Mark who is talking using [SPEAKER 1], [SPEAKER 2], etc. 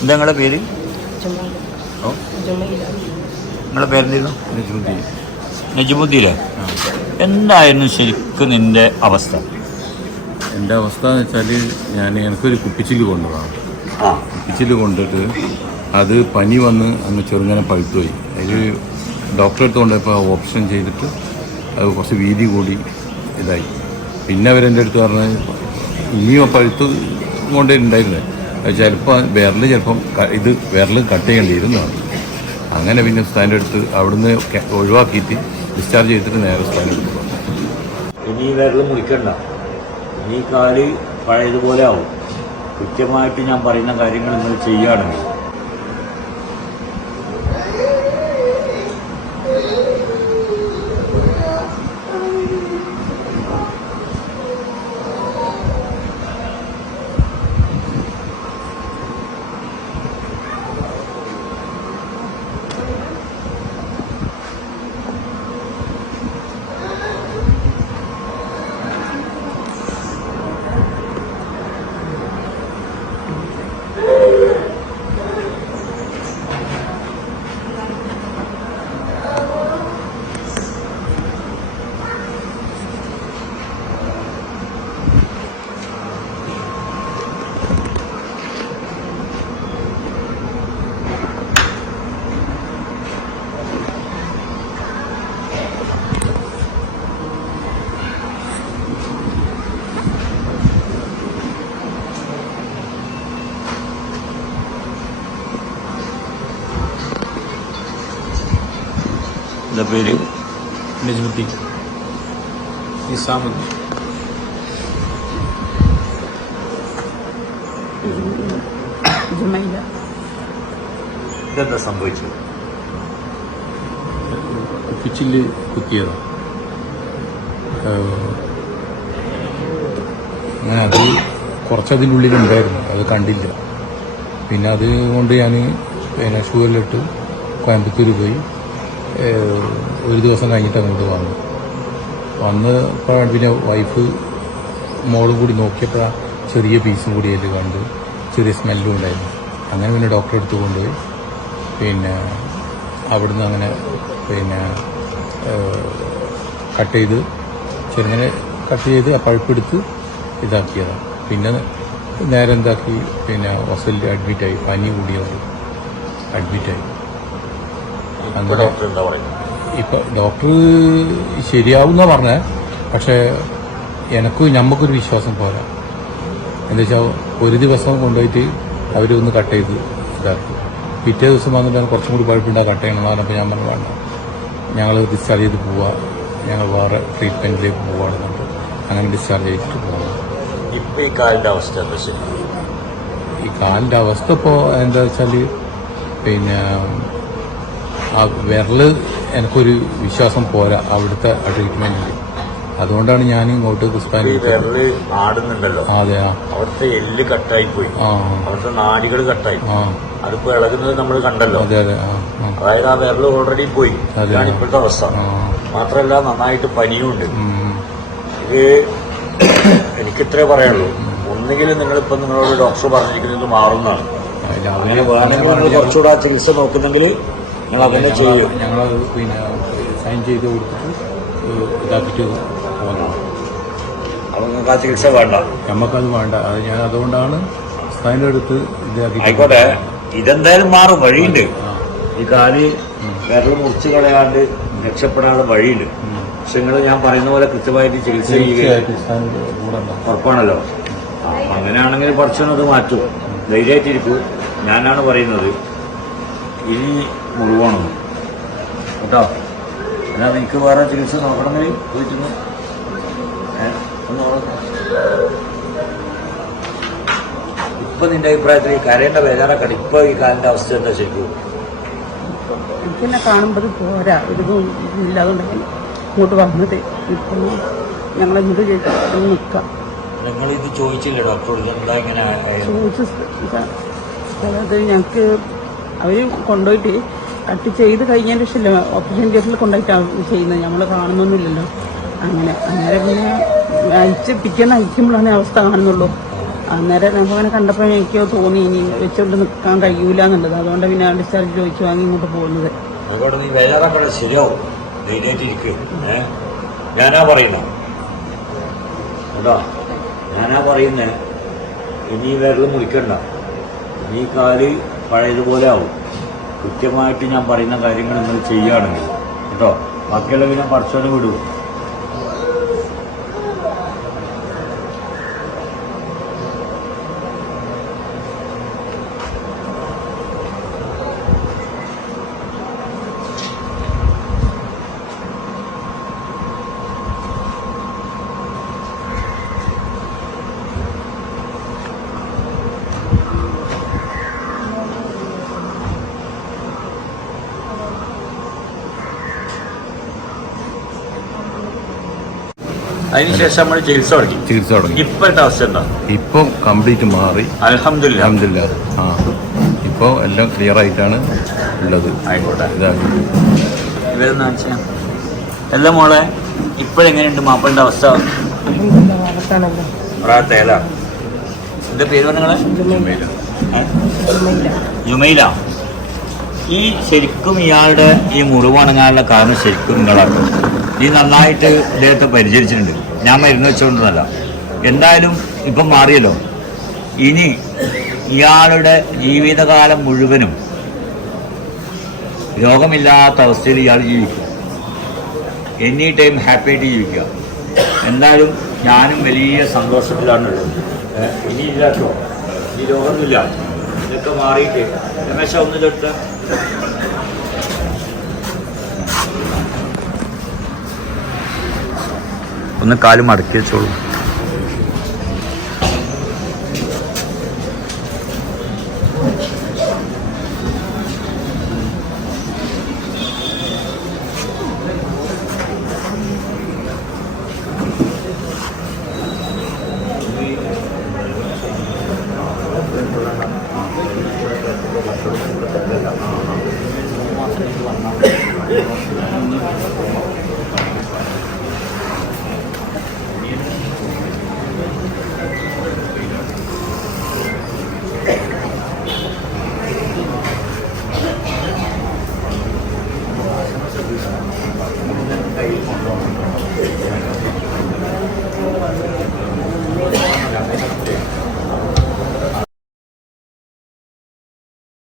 [SPEAKER 1] എന്താ നിങ്ങളുടെ പേര് ഓ. നിങ്ങളുടെ പേരെന്തായിരുന്നു
[SPEAKER 2] നജുദ്ദീൻ
[SPEAKER 1] നജിബുദ്ദീലെ എന്തായിരുന്നു ശരിക്കും നിന്റെ അവസ്ഥ?
[SPEAKER 2] എന്റെ അവസ്ഥ എന്ന് വെച്ചാൽ ഞാൻ എനിക്കൊരു കുപ്പിച്ചിൽ കൊണ്ടുപോകാം
[SPEAKER 1] ആ.
[SPEAKER 2] കുപ്പിച്ചിൽ കൊണ്ടിട്ട് അത് പനി വന്ന് അങ്ങ് ചെറുങ്ങനെ പഴുത്തുപോയി. അതിൽ ഡോക്ടറെ അടുത്ത് കൊണ്ടുപോയപ്പോൾ ഓപ്ഷൻ ചെയ്തിട്ട് അത് കുറച്ച് വീതി കൂടി ഇതായി. പിന്നെ അവരെന്റെ അടുത്ത് പറഞ്ഞ് ഇനിയും പഴുത്ത് കൊണ്ടേ ഉണ്ടായിരുന്നത് അത് ചിലപ്പോൾ വിരൽ ചിലപ്പം ഇത് വിരൽ കട്ട് ചെയ്യേണ്ടിയിരുന്നതാണ്. അങ്ങനെ പിന്നെ സ്റ്റാൻഡ് എടുത്ത് അവിടുന്ന് ഒഴിവാക്കിയിട്ട് ഡിസ്ചാർജ് ചെയ്തിട്ട് നേരെ സ്റ്റാൻഡ് എടുത്തു
[SPEAKER 1] ഇനി വിരൽ മുറിക്കണ്ട. ഇനി കാൽ പഴയതുപോലെ ആവും. കൃത്യമായിട്ട് ഞാൻ പറയുന്ന കാര്യങ്ങൾ നിങ്ങൾ ചെയ്യുകയാണെങ്കിൽ പേര്?
[SPEAKER 3] നജ്മുദ്ദീൻ. നിസാമുദ്ദീൻ.
[SPEAKER 1] ഇതെന്താ സംഭവിച്ചത്?
[SPEAKER 2] കുച്ചിൽ കുത്തിയതാ. ഞാൻ അത് കുറച്ചതിനുള്ളിൽ ഉണ്ടായിരുന്നു. അത് കണ്ടില്ല. പിന്നെ അതുകൊണ്ട് ഞാൻ പിന്നെ ഷൂവിലിട്ട് കോയമ്പത്തൂർ പോയി. ഒരു ദിവസം കഴിഞ്ഞിട്ട് അങ്ങോട്ട് വന്നു. വന്നപ്പോഴാണ് പിന്നെ വൈഫ് മോളും കൂടി നോക്കിയപ്പോഴാണ് ചെറിയ പീസും കൂടി അതിൽ കണ്ടു. ചെറിയ സ്മെല്ലും ഉണ്ടായിരുന്നു. അങ്ങനെ പിന്നെ ഡോക്ടറെ എടുത്തു കൊണ്ടുപോയി. പിന്നെ അവിടുന്ന് അങ്ങനെ പിന്നെ കട്ട് ചെയ്ത് ചെറുങ്ങനെ കട്ട് ചെയ്ത് ആ പഴുപ്പെടുത്ത് ഇതാക്കിയതാണ് പിന്നെ നേരെ എന്താക്കി? പിന്നെ ഹോസ്പിറ്റലിൽ അഡ്മിറ്റായി പനി കൂടിയവർ അഡ്മിറ്റായി
[SPEAKER 1] ഡോക്ടർ എന്താ പറയുന്നത്
[SPEAKER 2] ഇപ്പൊ ഡോക്ടർ ശരിയാവുന്ന പറഞ്ഞ. പക്ഷെ എനക്ക് ഞമ്മക്കൊരു വിശ്വാസം പോരാ. എന്താ വെച്ചാൽ ഒരു ദിവസം കൊണ്ടുപോയിട്ട് അവരൊന്ന് കട്ട് ചെയ്ത് ഇതാക്കി. പിറ്റേ ദിവസം വന്നിട്ട് കുറച്ചും കൂടി പഴുപ്പുണ്ടാ കട്ട് ചെയ്യണമെന്ന് പറഞ്ഞപ്പോൾ ഞാൻ പറഞ്ഞു വേണ്ട. ഞങ്ങൾ ഡിസ്ചാർജ് ചെയ്ത് പോവാ. ഞങ്ങൾ വേറെ ട്രീറ്റ്മെന്റിലേക്ക് പോവാണെന്നുണ്ട്. അങ്ങനെ ഡിസ്ചാർജ് ചെയ്തിട്ട്
[SPEAKER 1] ഇപ്പൊ ഈ കാലിന്റെ അവസ്ഥ എന്താ ശരി?
[SPEAKER 2] ഈ കാലിന്റെ അവസ്ഥ ഇപ്പോൾ എന്താ വെച്ചാൽ പിന്നെ ആ വിരൽ എനിക്കൊരു വിശ്വാസം പോരാ അവിടുത്തെ ട്രീറ്റ്മെന്റിൽ അതുകൊണ്ടാണ് ഞാൻ ഇങ്ങോട്ട് പുസ്തകം
[SPEAKER 1] വിരൽ ആടുന്നുണ്ടല്ലോ.
[SPEAKER 2] അതെ
[SPEAKER 1] അവിടുത്തെ എല്ല് കട്ടായി പോയി
[SPEAKER 2] ആ.
[SPEAKER 1] അവിടുത്തെ നാടികൾ കട്ടായി.
[SPEAKER 2] ആ.
[SPEAKER 1] അതിപ്പോ ഇളകുന്നത് നമ്മൾ കണ്ടല്ലോ.
[SPEAKER 2] അതെ അതെ
[SPEAKER 1] അതായത് ആ വിരൽ ഓൾറെഡി പോയി. അതാണ് ഇപ്പോഴത്തെ അവസ്ഥ. മാത്രമല്ല നന്നായിട്ട് പനിയുണ്ട്. ഇത് എനിക്ക് ഇത്രേ പറയാനുള്ളൂ. ഒന്നുകിൽ നിങ്ങളിപ്പോ നിങ്ങളോട് ഡോക്ടർ പറഞ്ഞിരിക്കുന്നത് മാറുന്നതാണ്. കുറച്ചുകൂടെ ആ ചികിത്സ നോക്കുന്നെങ്കിൽ അതന്നെ ചെയ്യും.
[SPEAKER 2] ഞങ്ങൾ പിന്നെ സൈൻ ചെയ്ത് കൊടുത്തിട്ട് ഇതാക്കിയിട്ട് പോകുന്നത്
[SPEAKER 1] അപ്പൊ നിങ്ങൾക്ക് ആ ചികിത്സ വേണ്ട.
[SPEAKER 2] നമുക്കത് വേണ്ട. അത് ഞാൻ അതുകൊണ്ടാണ് സ്പൈന്റെ ഇതാക്കിട്ടെ ഇതാക്കി
[SPEAKER 1] ആയിക്കോട്ടെ. ഇതെന്തായാലും മാറും വഴിയുണ്ട്. ഈ കാൽ വിരൽ മുറിച്ച് കളയാണ്ട് രക്ഷപ്പെടാനുള്ള വഴിയുണ്ട്. പക്ഷെ നിങ്ങൾ ഞാൻ പറയുന്ന പോലെ കൃത്യമായിട്ട് ചികിത്സ ഉറപ്പാണല്ലോ. അങ്ങനെയാണെങ്കിൽ കുറച്ചൊന്നും അത് മാറ്റുമോ മാറ്റും. ധൈര്യമായിട്ടിരിക്കൂ. ഞാനാണ് പറയുന്നത്. ഇനി മുഴുവണം. കേട്ടോ? എന്നാ നിനക്ക് വേറെ ചികിത്സ നോക്കണമെങ്കിൽ ചോദിച്ചിരുന്നു. ചോദിക്കുന്നു ഒന്ന്. ഇപ്പൊ നിന്റെ അഭിപ്രായത്തിൽ ഈ കരയേണ്ട ബേജാറൊക്കെ ഇപ്പൊ ഈ കാലിന്റെ അവസ്ഥ എന്താ ശരിക്കും?
[SPEAKER 4] എനിക്കെന്നെ കാണുമ്പോൾ പോരാ. ഇതൊന്നും ഇല്ലാതുണ്ടെങ്കിൽ ഇങ്ങോട്ട് വന്നത് ഇപ്പം ഞങ്ങൾ എന്ത് ചെയ്തു നിൽക്കാം
[SPEAKER 1] നിങ്ങൾ ഇത് ചോദിച്ചില്ലേ ഡോക്ടറോട് എന്താ ഇങ്ങനെ?
[SPEAKER 4] ചോദിച്ചു അതായത് ഞങ്ങൾക്ക് അവർ കൊണ്ടുപോയിട്ട് കട്ട് ചെയ്ത് കഴിഞ്ഞതിന് ശേഷമല്ല ഓപ്പറേഷൻ തിയേറ്ററിൽ കൊണ്ടുപോയിട്ടാണ് ചെയ്യുന്നത്. നമ്മൾ കാണുന്നൊന്നുമില്ലല്ലോ. അങ്ങനെ അന്നേരം പിന്നെ അയച്ച് പിറ്റേന്ന് അയക്കുമ്പോഴാണ് അവസ്ഥ കാണുന്നുള്ളൂ. അന്നേരം നമുക്ക് അങ്ങനെ കണ്ടപ്പോൾ എനിക്ക് തോന്നി ഇനി വെച്ചുകൊണ്ട് നിൽക്കാൻ കഴിയൂല എന്നുള്ളത്. അതുകൊണ്ട് പിന്നെ ഡിസ്ചാർജ് ചോദിച്ചു വാങ്ങി ഇങ്ങോട്ട് പോകുന്നത്.
[SPEAKER 1] ഞാനാ പറയുന്നത് ഞാനാ പറയുന്നേ. ഇനി വിരൽ മുറിക്കണ്ട. ഇനി കാൽ പഴയതുപോലെ ആവും. കൃത്യമായിട്ട് ഞാൻ പറയുന്ന കാര്യങ്ങൾ നിങ്ങൾ ചെയ്യുകയാണെങ്കിൽ കേട്ടോ? ബാക്കിയുള്ള പിന്നെ പഠിച്ചോനെ വിടൂ. അതിനുശേഷം നമ്മൾ ചികിത്സ തുടങ്ങി.
[SPEAKER 2] ചികിത്സ തുടങ്ങി.
[SPEAKER 1] ഇപ്പോഴത്തെ അവസ്ഥ എന്താ?
[SPEAKER 2] ഇപ്പം കംപ്ലീറ്റ് മാറി.
[SPEAKER 1] അലഹമില്ല
[SPEAKER 2] അലഹമില്ല ആ. ഇപ്പോൾ എല്ലാം ക്ലിയർ ആയിട്ടാണ് ഉള്ളത്.
[SPEAKER 1] ആയിക്കോട്ടെ.
[SPEAKER 2] ഇതാക്കി
[SPEAKER 1] ഇവരെന്ന് വെച്ചാൽ അല്ല മോളെ? ഇപ്പോഴെങ്ങനെയുണ്ട് മാപ്പിളിന്റെ അവസ്ഥ? എന്താ പേര് പറഞ്ഞ? ജുമൈല. ഈ ശരിക്കും ഇയാളുടെ ഈ മുറിവണങ്ങാനുള്ള കാരണം ശരിക്കും നിങ്ങളാണ്. ഈ നന്നായിട്ട് ഇദ്ദേഹത്തെ പരിചരിച്ചിട്ടുണ്ട്. ഞാൻ മരുന്ന് വെച്ചുകൊണ്ടല്ല എന്തായാലും ഇപ്പം മാറിയല്ലോ. ഇനി ഇയാളുടെ ജീവിതകാലം മുഴുവനും രോഗമില്ലാത്ത അവസ്ഥയിൽ ഇയാൾ ജീവിക്കുക. എനി ടൈം ഹാപ്പി ആയിട്ട് ജീവിക്കുക. എന്തായാലും ഞാനും വലിയ സന്തോഷത്തിലാണ് ഉള്ളത് ഇനി ഇല്ലാട്ടോ ഈ രോഗമൊന്നുമില്ല ഇതൊക്കെ മാറിയിട്ട് രമേശ ഒന്നിലെടുത്ത്. ഒന്ന് കാൽ മടക്കി വെച്ചോളൂ Thank you.